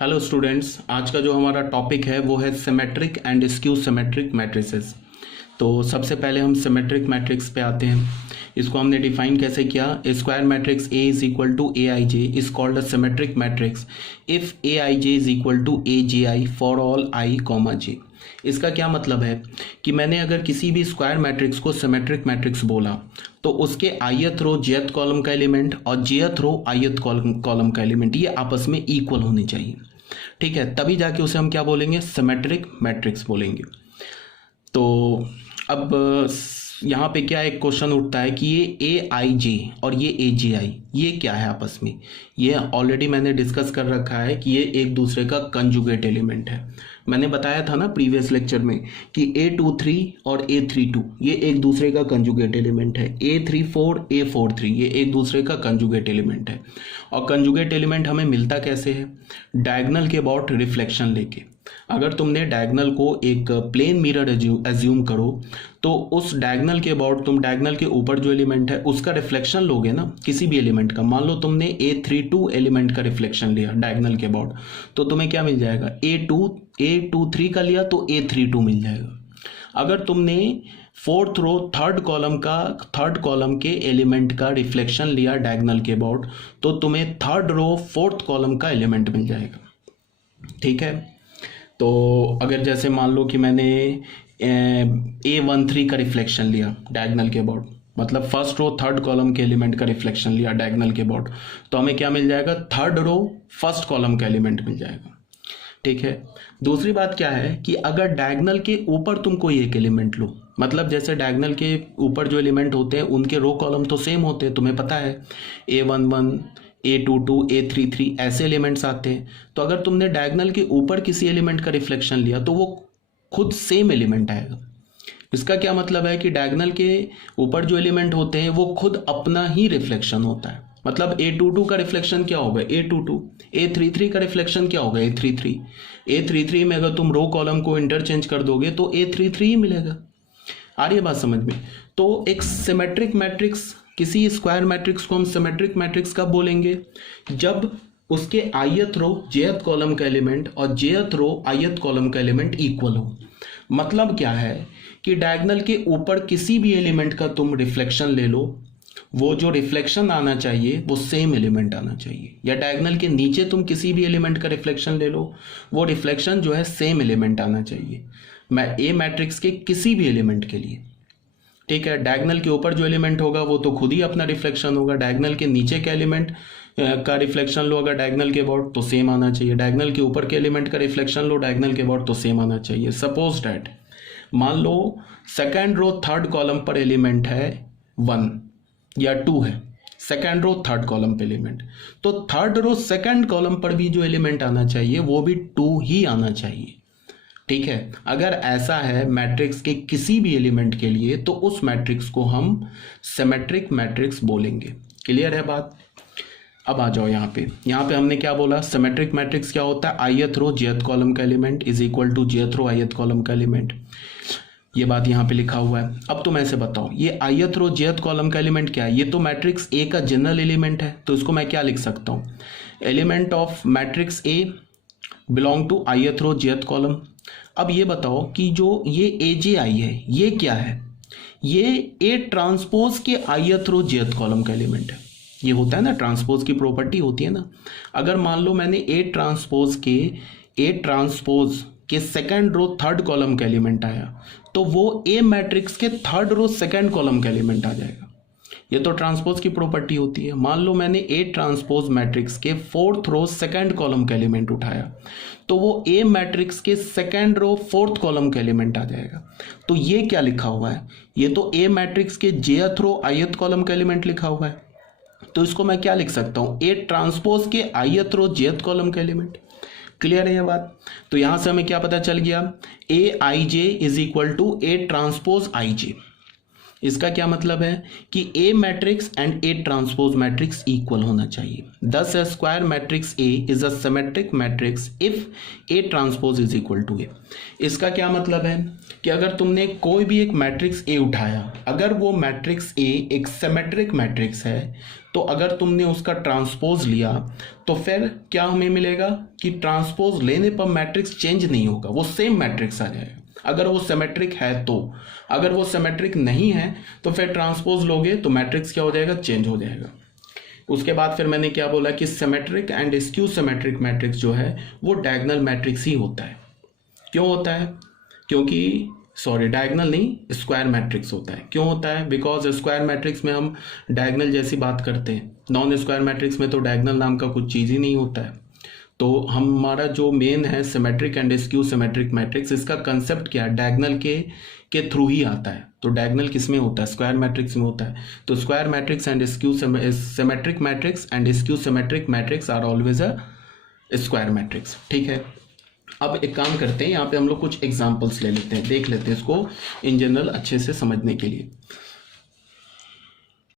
Hello students, आज का जो हमारा टॉपिक है वो है symmetric and skew symmetric matrices. तो सबसे पहले हम सिमेट्रिक मैट्रिक्स पे आते हैं। इसको हमने डिफाइन कैसे किया? A square matrix A is equal to A I J is called a symmetric matrix if A I J is equal to A J I for all I comma J. इसका क्या मतलब है कि मैंने अगर किसी भी स्क्वायर मैट्रिक्स को सिमेट्रिक मैट्रिक्स बोला तो उसके ith रो jth कॉलम का एलिमेंट और jth रो ith कॉलम का एलिमेंट ये आपस में इक्वल होनी चाहिए। ठीक है, तभी जाके उसे हम क्या बोलेंगे? सिमेट्रिक मैट्रिक्स बोलेंगे। तो अब यहाँ पे क्या एक क्वेश्चन उठता है कि ये ए आई जे और ये ए जे आई ये क्या है आपस में? ये ऑलरेडी मैंने डिस्कस कर रखा है कि ये एक दूसरे का कंजुगेट एलिमेंट है। मैंने बताया था ना प्रीवियस लेक्चर में कि A23 और A32 ये एक दूसरे का कंजुगेट एलिमेंट है। A34 A43 ये एक दूसरे का कंजुगेट एलिमेंट है। और कंजुगेट एलिमेंट हमें मिलता कैसे है? डायगोनल के अबाउट रिफ्लेक्शन लेके। अगर तुमने डायगोनल को एक प्लेन मिरर एज्यूम करो तो उस डायगोनल के अबाउट तुम डायगोनल के ऊपर जो एलिमेंट है उसका रिफ्लेक्शन लोगे ना, किसी भी एलिमेंट का। मान लो तुमने A32 एलिमेंट का रिफ्लेक्शन लिया डायगोनल के अबाउट, तो तुम्हें क्या मिल जाएगा? A23 का लिया तो A32 मिल जाएगा। अगर तुमने फोर्थ रो थर्ड कॉलम के एलिमेंट का रिफ्लेक्शन लिया डायगोनल के अबाउट तो तुम्हें थर्ड रो फोर्थ कॉलम का एलिमेंट मिल जाएगा। ठीक है, तो अगर जैसे मान लो कि मैंने A13 का रिफ्लेक्शन लिया डायगोनल के अबाउट, मतलब फर्स्ट रो थर्ड कॉलम के एलिमेंट का रिफ्लेक्शन लिया डायगोनल के अबाउट, तो हमें क्या मिल जाएगा? थर्ड रो फर्स्ट कॉलम का एलिमेंट मिल जाएगा। ठीक है, दूसरी बात क्या है कि अगर डायगोनल के ऊपर तुम कोई एक एलिमेंट लो, मतलब जैसे डायगोनल के ऊपर जो एलिमेंट होते हैं उनके रो कॉलम तो सेम होते हैं, तुम्हें पता है A11 A22 A33 ऐसे एलिमेंट्स आते हैं। तो अगर तुमने डायगोनल के ऊपर किसी एलिमेंट का रिफ्लेक्शन लिया तो वो खुद सेम एलिमेंट आएगा। इसका क्या मतलब है कि डायगोनल के ऊपर जो एलिमेंट होते हैं वो खुद अपना ही रिफ्लेक्शन होता है। मतलब A22 का रिफ्लेक्शन क्या होगा? A22। A33 का रिफ्लेक्शन क्या होगा? A33। A33 में अगर तुम रो कॉलम को इंटरचेंज कर दोगे तो A33 ही मिलेगा। आ रही है बात समझ में? तो एक सिमेट्रिक मैट्रिक्स, किसी स्क्वायर मैट्रिक्स को हम सिमेट्रिक मैट्रिक्स कब बोलेंगे? जब उसके ith रो jth कॉलम का एलिमेंट और jth रो ith कॉलम का एलिमेंट इक्वल हो। मतलब क्या है कि डायगोनल के ऊपर किसी भी एलिमेंट का तुम रिफ्लेक्शन ले लो, वो जो रिफ्लेक्शन आना चाहिए वो सेम एलिमेंट आना चाहिए। या डायगोनल के नीचे तुम किसी भी एलिमेंट का रिफ्लेक्शन ले लो, वो रिफ्लेक्शन जो है सेम एलिमेंट आना चाहिए। मैं ए मैट्रिक्स के किसी भी एलिमेंट के लिए। ठीक है, डायगोनल के ऊपर जो एलिमेंट होगा वो तो खुद ही अपना रिफ्लेक्शन होगा। डायगोनल के नीचे के एलिमेंट का रिफ्लेक्शन लो अगर डायगोनल के अबाउट तो सेम आना चाहिए। डायगोनल के ऊपर के एलिमेंट का रिफ्लेक्शन लो डायगोनल के अबाउट तो सेम आना चाहिए। सपोज डैट मान लो सेकेंड रो थर्ड कॉलम पर एलिमेंट है 1 या 2 है, सेकेंड रो थर्ड कॉलम पे एलिमेंट, तो थर्ड रो सेकेंड कॉलम पर भी जो एलिमेंट आना चाहिए वो भी 2 ही आना चाहिए। ठीक है, अगर ऐसा है मैट्रिक्स के किसी भी एलिमेंट के लिए तो उस मैट्रिक्स को हम सिमेट्रिक मैट्रिक्स बोलेंगे। क्लियर है बात? अब आ जाओ यहाँ पे हमने क्या बोला? सिमेट्रिक मैट्रिक्स क्या होता है? ith रो jth कॉलम का element is equal to jth row ith column का एलिमेंट। ये बात यहाँ पे लिखा हुआ है। अब तुम ऐसे बताओ ये ith रो jth कॉलम का एलिमेंट क्या है? ये तो मैट्रिक्स ए का जनरल एलिमेंट है, तो इसको मैं क्या लिख सकता हूँ? Element of matrix A belong to ith row jth column. अब ये बताओ कि जो ये AJI है ये क्या है? ये A ट्रांसपोज के ith रो jth कॉलम का एलिमेंट है। ये होता है ना, ट्रांसपोज की प्रॉपर्टी होती है ना। अगर मान लो मैंने A ट्रांसपोज के सेकंड रो थर्ड कॉलम का एलिमेंट आया तो वो A मैट्रिक्स के थर्ड रो सेकंड कॉलम का एलिमेंट आ जाएगा। ये तो ट्रांसपोज की प्रॉपर्टी होती है। मान लो मैंने A ट्रांसपोज मैट्रिक्स के फोर्थ रो सेकंड कॉलम का एलिमेंट उठाया तो वो A मैट्रिक्स के सेकंड रो फोर्थ कॉलम का एलिमेंट आ जाएगा। तो ये क्या लिखा हुआ है? ये तो A मैट्रिक्स के jth रो ith कॉलम का एलिमेंट लिखा हुआ है। तो इसको मैं क्या लिख सकता हूं? A ट्रांसपोज के ith रो jth कॉलम का एलिमेंट। क्लियर है ये बात? तो यहां से हमें क्या पता चल गया? A i j is equal to A transpose i j। इसका क्या मतलब है कि A matrix and A transpose matrix equal होना चाहिए। Thus a square matrix A is a symmetric matrix if A transpose is equal to A. इसका क्या मतलब है कि अगर तुमने कोई भी एक मैट्रिक्स ए उठाया, अगर वो मैट्रिक्स ए एक सिमेट्रिक मैट्रिक्स है, तो अगर तुमने उसका ट्रांसपोज लिया तो फिर क्या हमें मिलेगा कि ट्रांसपोज लेने पर मैट्रिक्स चेंज नहीं होगा, वो सेम मैट्रिक्स आ जाएगा अगर वो सिमेट्रिक है तो। अगर वो सिमेट्रिक नहीं है तो फिर ट्रांसपोज लोगे तो मैट्रिक्स क्या हो जाएगा, चेंज हो जाएगा। उसके बाद फिर मैंने क्या बोला कि symmetric and skew symmetric matrix जो है वो डायगोनल मैट्रिक्स ही होता है। क्यों होता है? क्योंकि डायगोनल नहीं, स्क्वायर मैट्रिक्स होता है। क्यों होता है? बिकॉज स्क्वायर मैट्रिक्स में हम डायगोनल जैसी बात करते हैं, नॉन स्क्वायर मैट्रिक्स में तो डायगोनल नाम का कुछ चीज़ ही नहीं होता है। तो हमारा जो मेन है symmetric and skew symmetric matrix, इसका कंसेप्ट क्या है, डायगोनल के थ्रू ही आता है। तो डायगोनल किस में होता है? स्क्वायर मैट्रिक्स में होता है। तो square matrix and skew symmetric matrix and skew symmetric matrix are always a square matrix. ठीक है, अब एक काम करते हैं, यहाँ पे हम लोग कुछ एग्जांपल्स ले लेते हैं, देख लेते हैं इसको इन जनरल अच्छे से समझने के लिए।